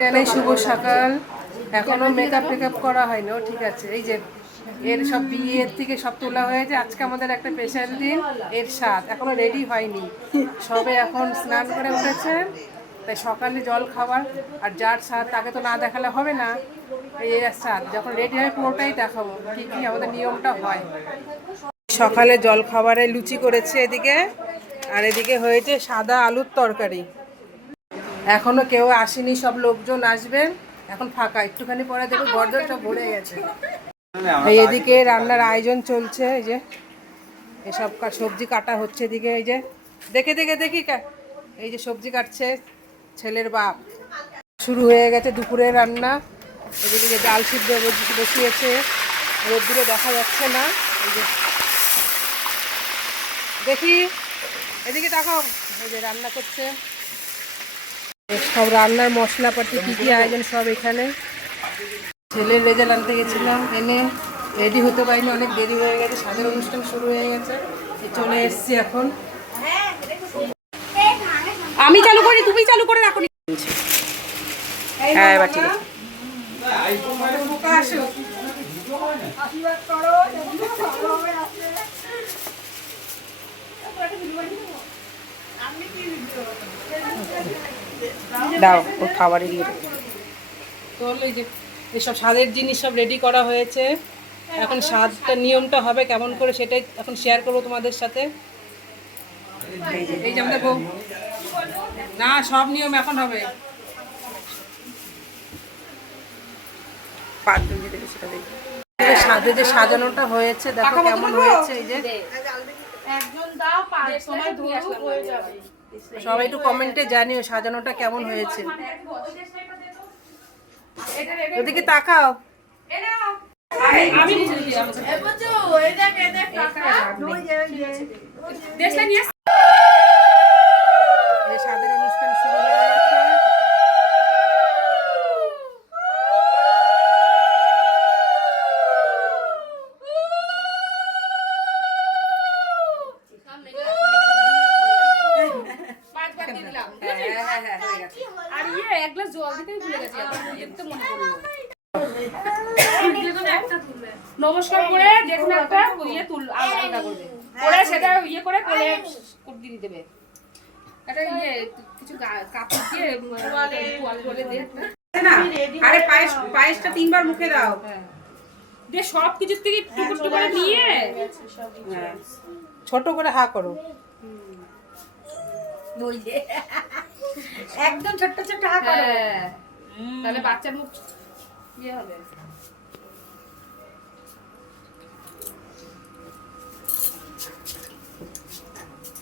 শুভ সকাল। এখনো makeup take up করা হয়নি। ঠিক আছে, এই যে এর সব বিয়ের থেকে সব তোলা হয়েছে। আজকে আমাদের একটা স্পেশাল দিন। এর স্বাদ এখনো রেডি হয়নি, সবে এখন স্নান করে উঠেছে। তাই সকালে জল খাবার আর যার স্বাদ তাকে তো না দেখালে হবে না। এই স্বাদ যখন রেডি হয় পুরোটাই দেখাবো কি কি আমাদের নিয়মটা হয়। সকালে জল খাবারে লুচি করেছে এদিকে, আর এদিকে হয়েছে সাদা আলুর তরকারি। এখনো কেউ আসেনি, সব লোকজন আসবেন। এখন ফাঁকা, একটুখানি পরে দেখো গর্জন সব ভরে গেছে। এই এদিকে রান্নার আয়োজন চলছে। এই যে এসব সবজি কাটা হচ্ছে এদিকে। এই যে দেখে দেখে দেখি এই যে সবজি কাটছে ছেলের বাপ। শুরু হয়ে গেছে দুপুরের রান্না। এদিকে যে ডাল সিদ্ধ বসিয়েছে, রোদ্দুরে দেখা যাচ্ছে না। এই যে দেখি এদিকে তাকাও, এই যে রান্না করছে। সব রান্নার মশলাপাতি কী কী আয়োজন সব এখানে। ছেলের রেজাল্ট আনতে গেছিলাম, এনে রেডি হতে পারিনি, অনেক দেরি হয়ে গেছে। সাজের অনুষ্ঠান শুরু হয়ে গেছে, চলে এসছি এখন। আমি চালু করি, তুমি চালু করে রাখো। হ্যাঁ এবার ঠিক আছে। দাও ওর খাবারে দিয়ে তো এই যে এসব স্বাদের জিনিস সব রেডি করা হয়েছে। এখন স্বাদটা নিয়মটা হবে কেমন করে সেটাই এখন শেয়ার করবো তোমাদের সাথে। এই যে আমাদের বউ, না সব নিয়ম এখন হবে। স্বাদে যে সাজানোটা হয়েছে দেখো কেমন হয়েছে। এই যে সবাই একটু কমেন্টে জানিও সাজানোটা কেমন হয়েছে। ওদিকে তাকাও। স্বাদের অনুষ্ঠান শুরু হয়ে গেছে। নমস্কার করে দেখুন একটা ইয়ে তুল আলাদা করবে করে সেটা ইয়ে করে কোলে দিয়ে দেবে। একটা ইয়ে কিছু কাপড় দিয়ে তোয়ালে করে দিয়ে না। আরে পায়েসটা 3 বার মুখে দাও। দিয়ে সব কিছুর থেকে টুকুর করে নিয়ে ছোট করে হা করো। একদম ছোট্ট ছোট্ট হা করো, তাহলে বাচ্চার মুখ ইয়ে হবে।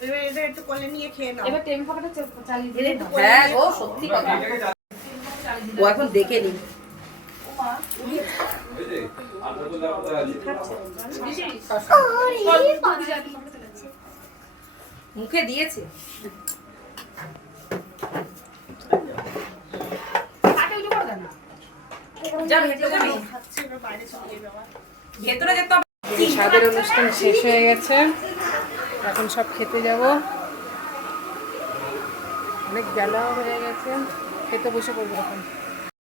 এবার একটু কোলে নিয়ে খেয়ে নাও। এবার টেবিল খাবারটা চালিয়ে দিলে। হ্যাঁ গো, সত্যি কথা। ও এখন দেখে নি। মুখে দিয়েছে। স্বাদের অনুষ্ঠান শেষ হয়ে গেছে, এখন সব খেতে যাব। অনেক বেলাও হয়ে গেছে, খেতে বসে পড়বো এখন।